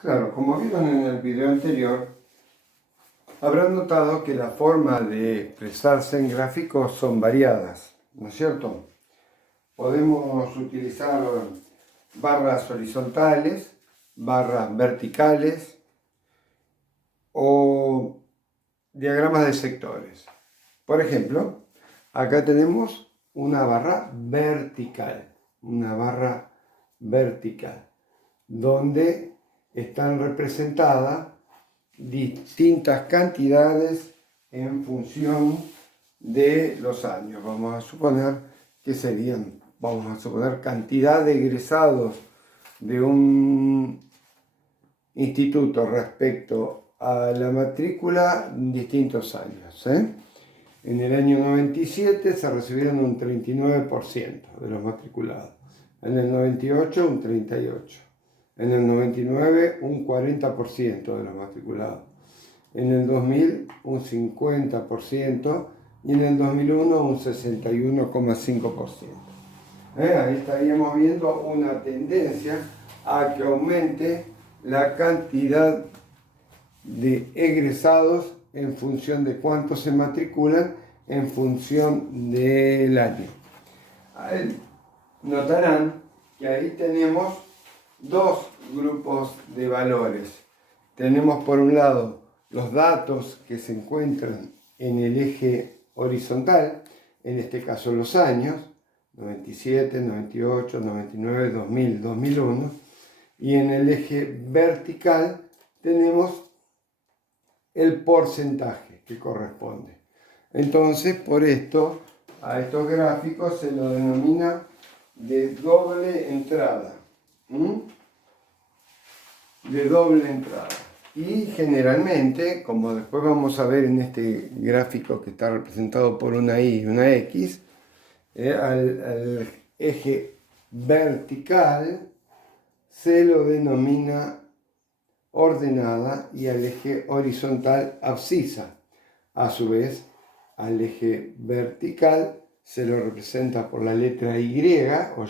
Claro, como vieron en el video anterior, habrán notado que la forma de expresarse en gráficos son variadas, ¿no es cierto? Podemos utilizar barras horizontales, barras verticales o diagramas de sectores. Por ejemplo, acá tenemos una barra vertical, donde están representadas distintas cantidades en función de los años. Vamos a suponer que serían, cantidad de egresados de un instituto respecto a la matrícula en distintos años. En el año 97 se recibieron un 39% de los matriculados, en el 98 un 38%, en el 99 un 40% de los matriculados, en el 2000 un 50% y en el 2001 un 61,5%. Ahí estaríamos viendo una tendencia a que aumente la cantidad de egresados en función de cuántos se matriculan en función del año. Notarán que ahí tenemos dos grupos de valores. Tenemos por un lado los datos que se encuentran en el eje horizontal, en este caso los años, 97, 98, 99, 2000, 2001, y en el eje vertical tenemos el porcentaje que corresponde. Entonces, por esto, a estos gráficos se lo denomina de doble entrada. De doble entrada. Y generalmente, como después vamos a ver en este gráfico que está representado por una Y y una X, al eje vertical se lo denomina ordenada y al eje horizontal abscisa. A su vez, al eje vertical se lo representa por la letra Y o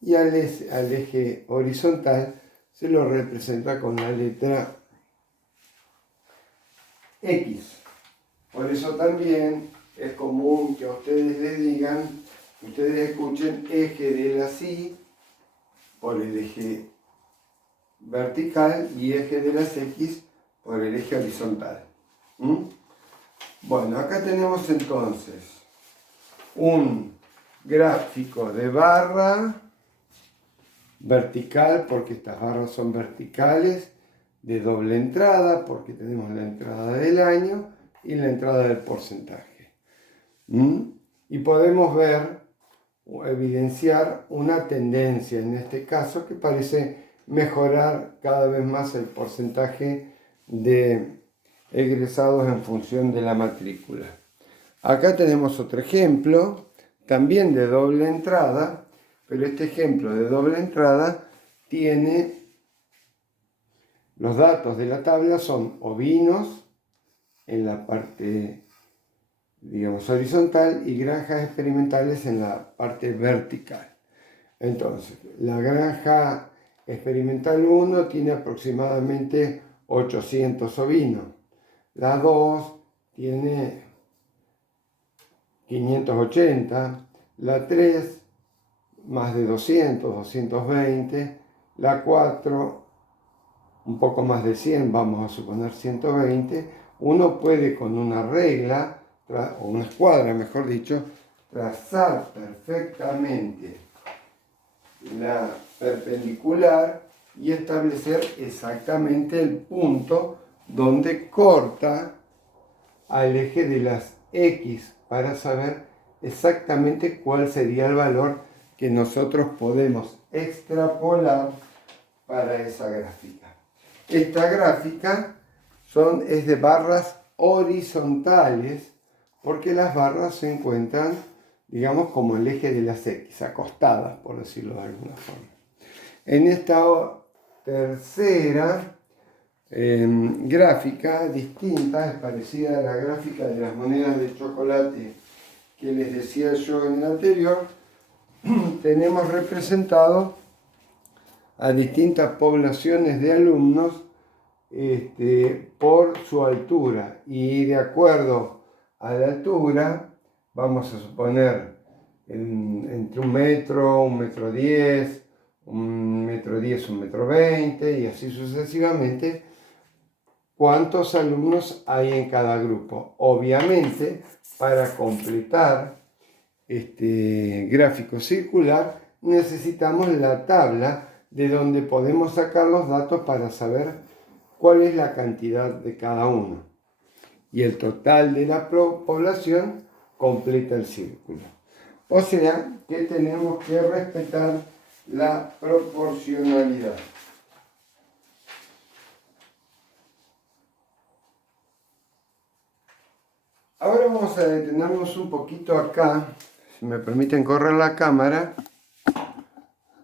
Y al eje horizontal se lo representa con la letra X. Por eso también es común que a ustedes le digan, ustedes escuchen eje de las Y por el eje vertical y eje de las X por el eje horizontal. Bueno, acá tenemos entonces un gráfico de barra vertical, porque estas barras son verticales, de doble entrada, porque tenemos la entrada del año y la entrada del porcentaje. Y podemos ver o evidenciar una tendencia, en este caso, que parece mejorar cada vez más el porcentaje de egresados en función de la matrícula. Acá tenemos otro ejemplo, también de doble entrada, pero este ejemplo de doble entrada tiene los datos de la tabla son ovinos en la parte, digamos, horizontal y granjas experimentales en la parte vertical. Entonces, la granja experimental 1 tiene aproximadamente 800 ovinos. La 2 tiene 580. La 3 más de 200, 220. La 4 un poco más de 100, vamos a suponer 120. Uno puede con una regla, o una escuadra mejor dicho, trazar perfectamente la perpendicular y establecer exactamente el punto donde corta al eje de las X para saber exactamente cuál sería el valor que nosotros podemos extrapolar para esa gráfica. Esta gráfica es de barras horizontales porque las barras se encuentran, digamos, como el eje de las X, acostadas, por decirlo de alguna forma. En esta tercera gráfica distinta, es parecida a la gráfica de las monedas de chocolate que les decía yo en el anterior, tenemos representado a distintas poblaciones de alumnos por su altura, y de acuerdo a la altura, vamos a suponer entre 1 metro, 1,10 m, 1,10 m, 1,20 m, y así sucesivamente, cuántos alumnos hay en cada grupo. Obviamente, para completar este gráfico circular, necesitamos la tabla de donde podemos sacar los datos para saber cuál es la cantidad de cada uno. Y el total de la población completa el círculo. O sea que tenemos que respetar la proporcionalidad. Ahora vamos a detenernos un poquito acá, si me permiten correr la cámara,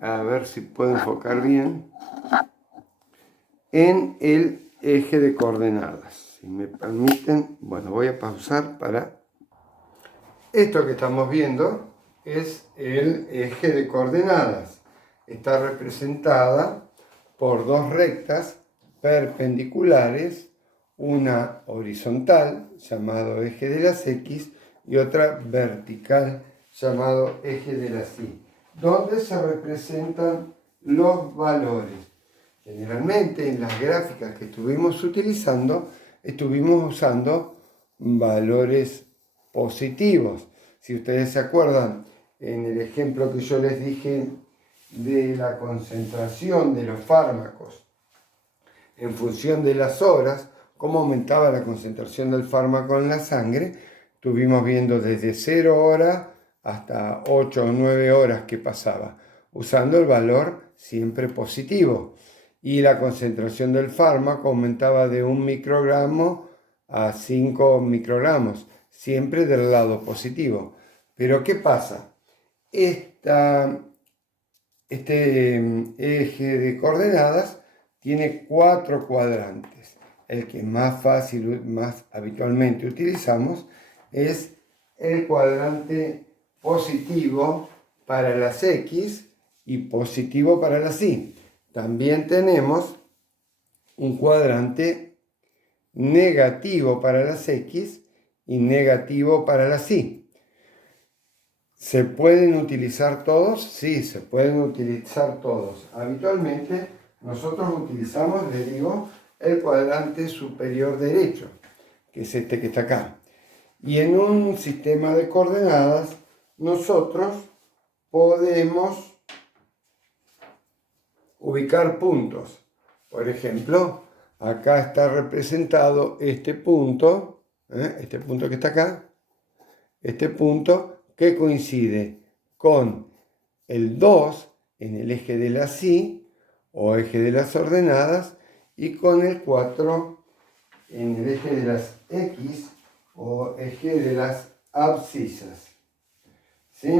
a ver si puedo enfocar bien, en el eje de coordenadas. Si me permiten, bueno, voy a pausar para... Esto que estamos viendo es el eje de coordenadas. Está representada por dos rectas perpendiculares, una horizontal, llamado eje de las X, y otra vertical, llamado eje de las Y, donde se representan los valores. Generalmente en las gráficas que estuvimos utilizando, estuvimos usando valores positivos. Si ustedes se acuerdan, en el ejemplo que yo les dije de la concentración de los fármacos en función de las horas, cómo aumentaba la concentración del fármaco en la sangre, estuvimos viendo desde 0 horas hasta 8 o 9 horas que pasaba, usando el valor siempre positivo. Y la concentración del fármaco aumentaba de 1 microgramo a 5 microgramos, siempre del lado positivo. Pero ¿qué pasa? Este eje de coordenadas tiene 4 cuadrantes. El que más fácil, más habitualmente utilizamos es el cuadrante positivo para las X y positivo para las Y. También tenemos un cuadrante negativo para las X y negativo para las Y. ¿Se pueden utilizar todos? Sí, se pueden utilizar todos. Habitualmente nosotros utilizamos, les digo, el cuadrante superior derecho, que es este que está acá. Y en un sistema de coordenadas, nosotros podemos ubicar puntos. Por ejemplo, acá está representado este punto que está acá, este punto que coincide con el 2 en el eje de las Y o eje de las ordenadas y con el 4 en el eje de las X o eje de las abscisas. ¿Sí?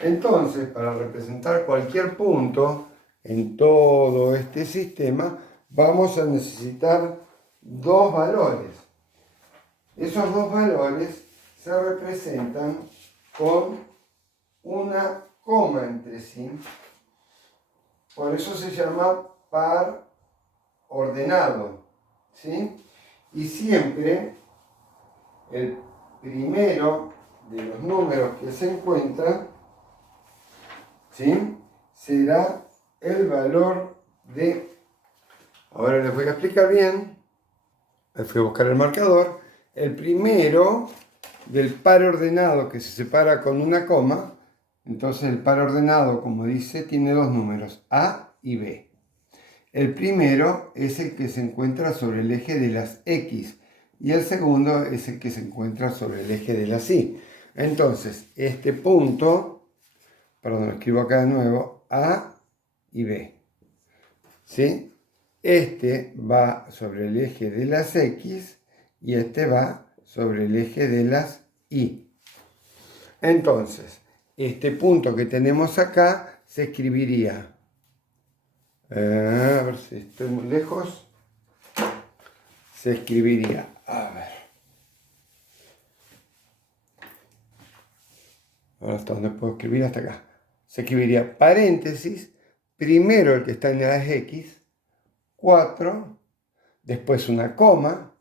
Entonces, para representar cualquier punto en todo este sistema, vamos a necesitar dos valores. Esos dos valores se representan con una coma entre sí. Por eso se llama par ordenado, ¿sí? Y siempre el primero de los números que se encuentran, ¿sí?, será el valor de... Ahora les voy a explicar bien. Fui a buscar el marcador. El primero del par ordenado que se separa con una coma, entonces el par ordenado, como dice, tiene dos números, A y B. El primero es el que se encuentra sobre el eje de las X y el segundo es el que se encuentra sobre el eje de las Y. Entonces, este punto, perdón, lo escribo acá de nuevo, A y B, ¿sí? Este va sobre el eje de las X y este va sobre el eje de las Y. Entonces, este punto que tenemos acá se escribiría, a ver si estoy muy lejos, se escribiría, a ver, ahora hasta dónde puedo escribir, hasta acá, se escribiría paréntesis primero el que está en las X, 4, después una coma,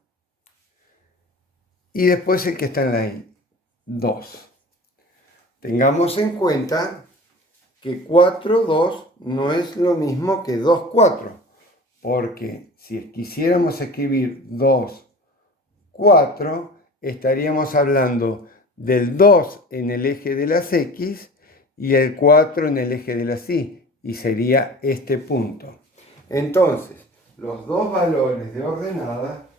y después el que está en la Y, 2. Tengamos en cuenta que 4, 2 no es lo mismo que 2, 4, porque si quisiéramos escribir 2, 4, estaríamos hablando del 2 en el eje de las X y el 4 en el eje de las Y, y sería este punto. Entonces, los dos valores de ordenada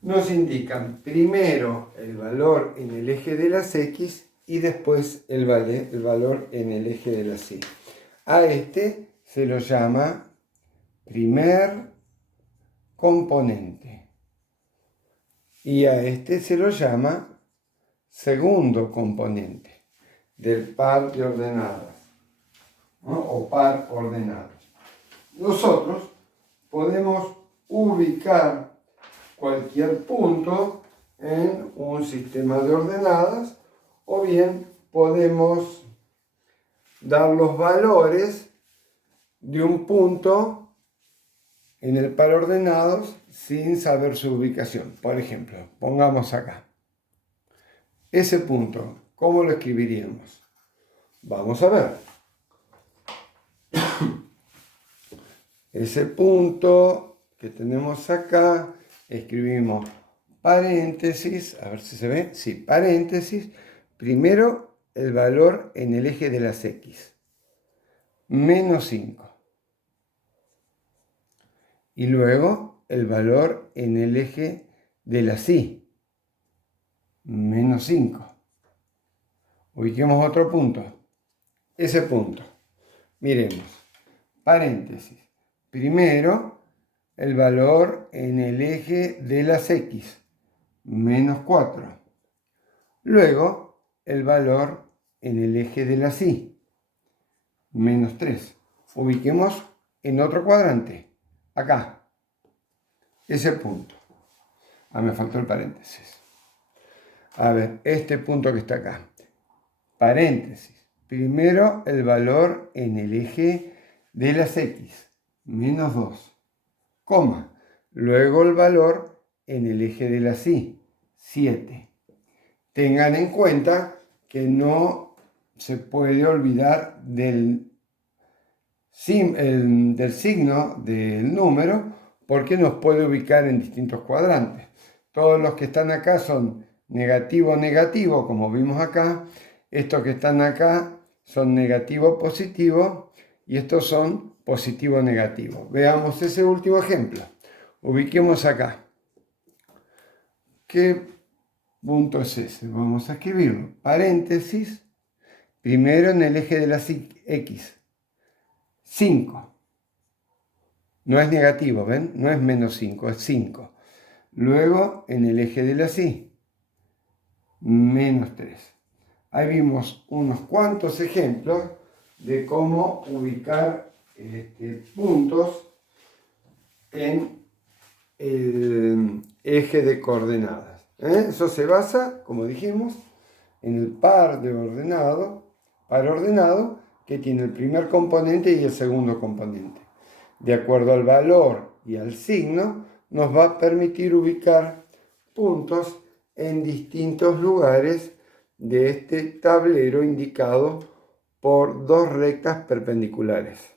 nos indican primero el valor en el eje de las X y después el valor en el eje de las Y. A este se lo llama primer componente y a este se lo llama segundo componente del par de ordenadas, ¿no? O par ordenado. Nosotros podemos ubicar cualquier punto en un sistema de ordenadas o bien podemos dar los valores de un punto en el par ordenados sin saber su ubicación. Por ejemplo, pongamos acá. Ese punto, ¿cómo lo escribiríamos? Vamos a ver. Ese punto que tenemos acá, escribimos paréntesis, a ver si se ve, sí, paréntesis, primero el valor en el eje de las X, menos 5. Y luego el valor en el eje de las Y, menos 5. Ubiquemos otro punto, ese punto, miremos, paréntesis, primero el valor en el eje de las X, menos 4. Luego el valor en el eje de las Y, menos 3. Ubiquemos en otro cuadrante, acá, ese punto. Me faltó el paréntesis. A ver, este punto que está acá. Paréntesis. Primero el valor en el eje de las X, menos 2. Coma. Luego el valor en el eje de las Y, 7. Tengan en cuenta que no se puede olvidar del signo del número porque nos puede ubicar en distintos cuadrantes. Todos los que están acá son negativo, negativo, como vimos acá. Estos que están acá son negativo, positivo, y estos son positivo, negativo. Veamos ese último ejemplo. Ubiquemos acá. ¿Qué punto es ese? Vamos a escribirlo. Paréntesis, primero en el eje de las X, 5. No es negativo, ¿ven? No es menos 5, es 5. Luego en el eje de las Y, menos 3. Ahí vimos unos cuantos ejemplos de cómo ubicar puntos en el eje de coordenadas. Eso se basa, como dijimos, en el par ordenado que tiene el primer componente y el segundo componente. De acuerdo al valor y al signo, nos va a permitir ubicar puntos en distintos lugares de este tablero indicado por dos rectas perpendiculares.